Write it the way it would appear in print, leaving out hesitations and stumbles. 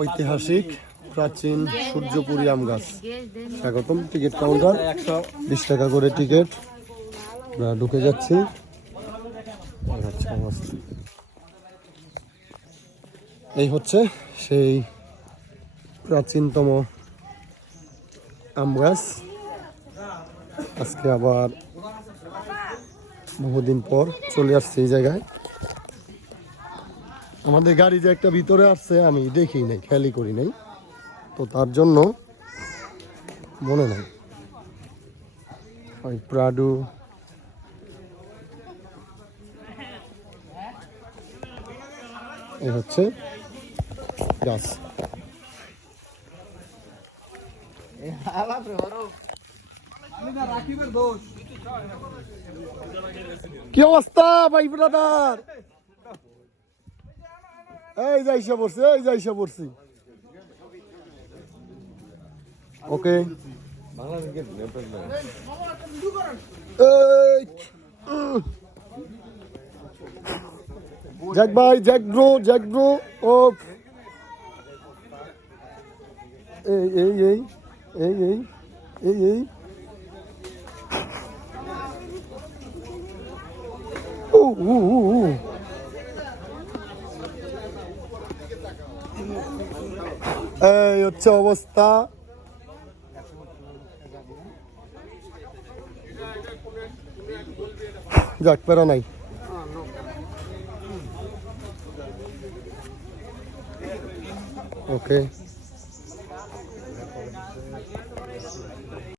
ঐতিহাসিক প্রাচীন সূর্যপুরী আম গাছ। স্বাগতম। টিকিট কাউন্টার 120 টাকা করে টিকিট। আমরা ঢুকে যাচ্ছি। এই হচ্ছে সেই প্রাচীনতম আম গাছ। আজকে আবার বহুদিন পর চলে আসছে এই জায়গায়। আমাদের গাড়ি যে একটা ভিতরে আসছে আমি দেখি নাই, খেয়ালই করি নাই, তো তার জন্য মনে নাই। ওই প্রাডু এই হচ্ছে গাছ। কি অবস্থা ভাই ব্রাদার? এই যাইসা পড়ছি, এই যাইসা পড়ছি। ওকে জ্যাক ভাই, জ্যাক ব্রো ও এই এই এই এই এই এই এই এই হচ্ছে অবস্থা। যাক, পেরা নাই। ওকে।